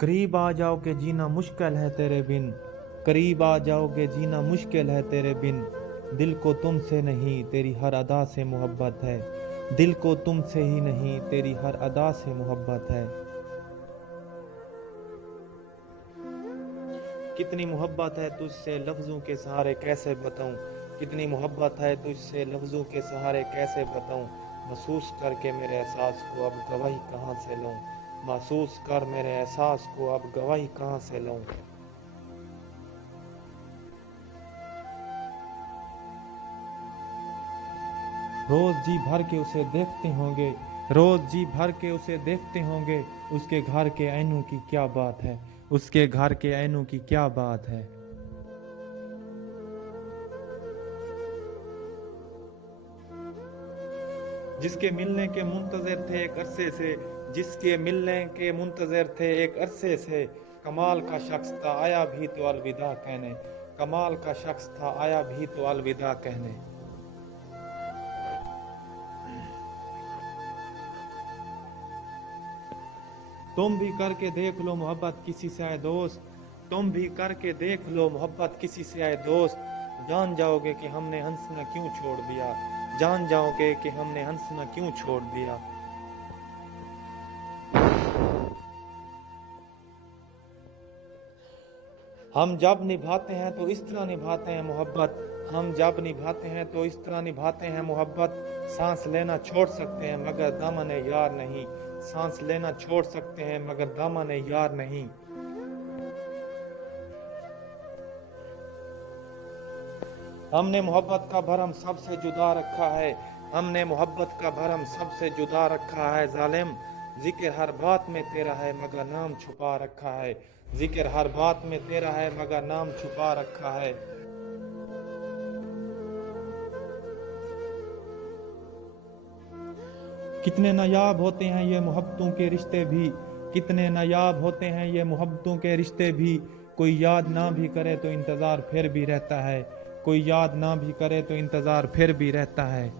करीब आ जाओ कि जीना मुश्किल है तेरे बिन, करीब आ जाओ कि जीना मुश्किल है तेरे बिन, दिल को तुमसे नहीं तेरी हर अदा से मोहब्बत है, दिल को तुमसे ही नहीं तेरी हर अदा से मोहब्बत है। कितनी मोहब्बत है तुझसे लफ्ज़ों के सहारे कैसे बताऊं, कितनी मोहब्बत है तुझसे लफ्ज़ों के सहारे कैसे बताऊं, महसूस करके मेरे एहसास को अब गवाही कहाँ से लूं, महसूस कर मेरे एहसास को अब गवाही कहाँ से लूं। रोज जी भर के उसे देखते होंगे, रोज जी भर के उसे देखते होंगे, उसके घर के ऐनों की क्या बात है, उसके घर के ऐनों की क्या बात है। जिसके मिलने के मुंतजर थे एक अरसे से, जिसके मिलने के मुंतजर थे एक अरसे से, कमाल का शख्स था आया भी तो अलविदा कहने, कमाल का शख्स था आया भी तो अलविदा कहने। तुम भी करके देख लो मोहब्बत किसी से आए दोस्त, तुम भी करके देख लो मोहब्बत किसी से आए दोस्त, जान जाओगे कि हमने हंसना क्यों छोड़ दिया, जान जाओगे कि हमने हंसना क्यों छोड़ दिया। हम जब निभाते हैं तो इस तरह निभाते हैं मोहब्बत, हम जब निभाते हैं तो इस तरह निभाते हैं मोहब्बत, सांस लेना छोड़ सकते हैं मगर दामन यार नहीं, सांस लेना छोड़ सकते हैं मगर दामन यार नहीं। हमने मोहब्बत का भरम सबसे जुदा रखा है, हमने मोहब्बत का भरम सबसे जुदा रखा है जालिम, जिक्र हर बात में तेरा है मगर नाम छुपा रखा है, जिक्र हर बात में तेरा है मगर नाम छुपा रखा है। कितने नायाब होते हैं ये मोहब्बतों के रिश्ते भी, कितने नायाब होते हैं ये मोहब्बतों के रिश्ते भी, कोई याद ना भी करे तो इंतज़ार फिर भी रहता है, कोई याद ना भी करे तो इंतज़ार फिर भी रहता है।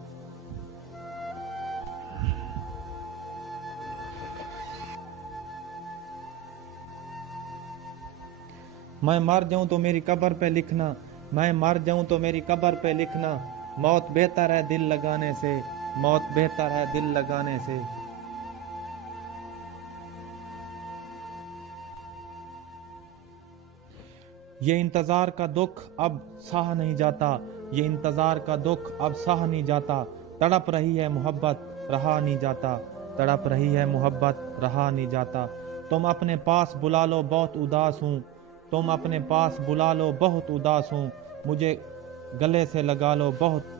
मैं मर जाऊं तो मेरी कब्र पे लिखना, मैं मर जाऊं तो मेरी कब्र पे लिखना, मौत बेहतर है दिल लगाने से, मौत बेहतर है दिल लगाने से। ये इंतज़ार का दुख अब सहा नहीं जाता, ये इंतज़ार का दुख अब सहा नहीं जाता, तड़प रही है मोहब्बत रहा नहीं जाता, तड़प रही है मोहब्बत रहा नहीं जाता। तुम अपने पास बुला लो बहुत उदास हूँ, तुम अपने पास बुला लो बहुत उदास हूँ, मुझे गले से लगा लो बहुत।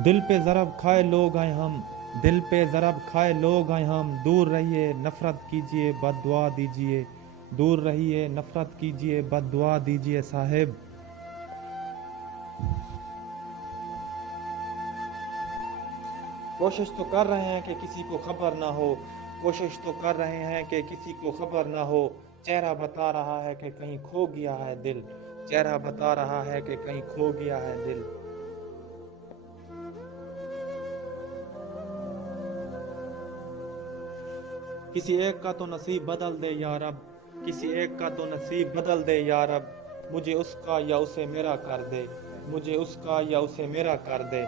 दिल पे ज़रब खाए लोग हैं हम, दिल पे ज़रब खाए लोग हैं हम, दूर रहिए नफ़रत कीजिए बद्दुआ दीजिए, दूर रहिए नफ़रत कीजिए बद्दुआ दीजिए साहिब। कोशिश तो कर रहे हैं कि किसी को खबर ना हो, कोशिश तो कर रहे हैं कि किसी को खबर ना हो, चेहरा बता रहा है कि कहीं खो गया है दिल, चेहरा बता रहा है कि कहीं खो गया है दिल। किसी एक का तो नसीब बदल दे यार अब, किसी एक का तो नसीब बदल दे यार अब, मुझे उसका या उसे मेरा कर दे, मुझे उसका या उसे मेरा कर दे।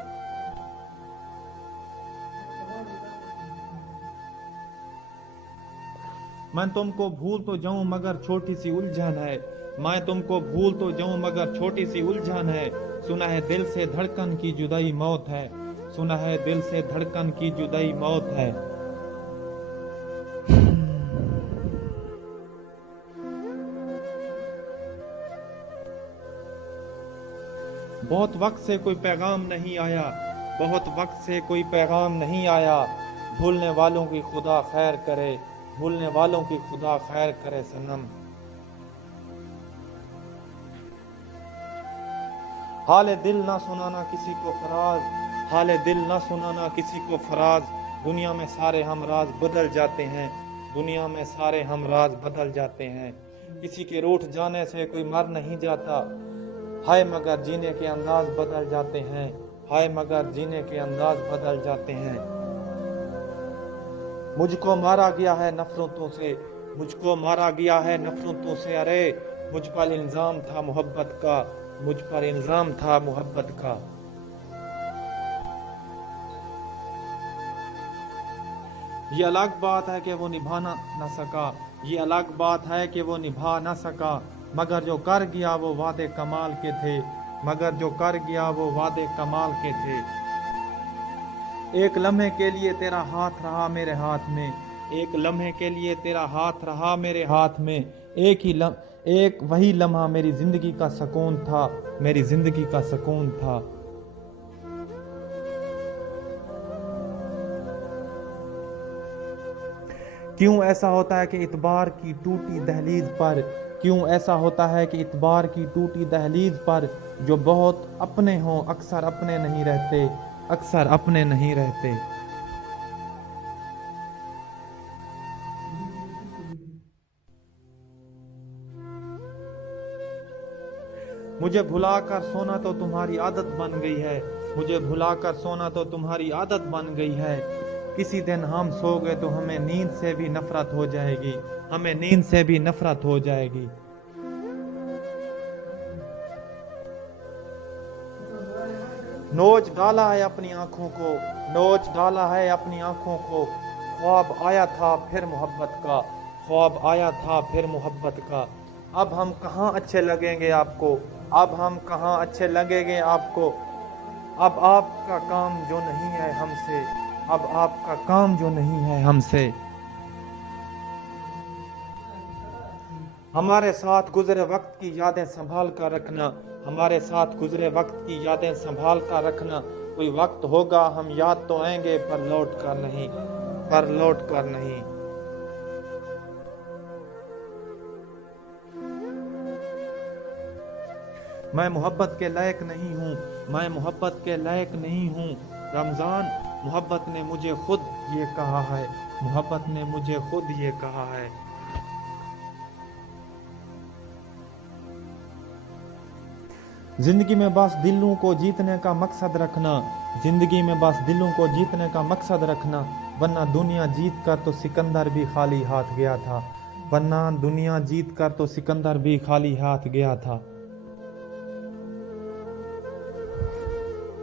मैं तुमको भूल तो जाऊं मगर छोटी सी उलझन है, मैं तुमको भूल तो जाऊं मगर छोटी सी उलझन है, सुना है दिल से धड़कन की जुदाई मौत है, सुना है दिल से धड़कन की जुदाई मौत है। बहुत वक्त से कोई पैगाम नहीं आया, बहुत वक्त से कोई पैगाम नहीं आया, भूलने वालों की खुदा खैर करे, भूलने वालों की खुदा खैर करे सनम। हाले दिल ना सुनाना किसी को फराज, हाले दिल ना सुनाना किसी को फराज, दुनिया में सारे हम राज बदल जाते हैं, दुनिया में सारे हम राज बदल जाते हैं। किसी के रूठ जाने से कोई मर नहीं जाता, हाय मगर जीने के अंदाज बदल जाते हैं, हाय मगर जीने के अंदाज बदल जाते हैं। मुझको मारा गया है नफरतों से, मुझको मारा गया है नफरतों से। अरे मुझ पर इल्जाम था मोहब्बत का, मुझ पर इल्जाम था मोहब्बत का। ये अलग बात है कि वो निभाना न सका, ये अलग बात है कि वो निभा न सका, मगर जो कर गया वो वादे कमाल के थे, मगर जो कर गया वो वादे कमाल के थे। एक लम्हे के लिए तेरा हाथ रहा मेरे हाथ में, एक लम्हे के लिए तेरा हाथ रहा मेरे हाथ में। एक वही लम्हा मेरी जिंदगी का सुकून था, मेरी जिंदगी का सुकून था। क्यों ऐसा होता है कि इतबार की टूटी दहलीज पर, क्यों ऐसा होता है कि इतबार की टूटी दहलीज पर जो बहुत अपने हों अक्सर अपने नहीं रहते, अक्सर अपने नहीं रहते। मुझे भुलाकर सोना तो तुम्हारी आदत बन गई है, मुझे भुलाकर सोना तो तुम्हारी आदत बन गई है। किसी दिन हम सो गए तो हमें नींद से भी नफरत हो जाएगी, हमें नींद से भी नफरत हो जाएगी। नोच डाला है अपनी आंखों को, नोच डाला है अपनी आंखों को। ख्वाब आया था फिर मोहब्बत का, ख्वाब आया था फिर मोहब्बत का। अब हम कहाँ अच्छे लगेंगे आपको, अब हम कहाँ अच्छे लगेंगे आपको। अब आपका काम जो नहीं है हमसे, अब आपका काम जो नहीं है हमसे। हमारे साथ गुजरे वक्त की यादें संभाल कर रखना, हमारे साथ गुजरे वक्त की यादें संभाल कर रखना। कोई वक्त होगा हम याद तो आएंगे पर लौट कर नहीं, पर लौट कर नहीं। मैं मोहब्बत के लायक नहीं हूँ, मैं मोहब्बत के लायक नहीं हूँ। रमजान, मोहब्बत ने मुझे खुद ये कहा है, मोहब्बत ने मुझे खुद ये कहा है। जिंदगी में बस दिलों को जीतने का मकसद रखना, जिंदगी में बस दिलों को जीतने का मकसद रखना। वरना दुनिया जीत कर तो सिकंदर भी खाली हाथ गया था, वरना दुनिया जीत कर तो सिकंदर भी खाली हाथ गया था।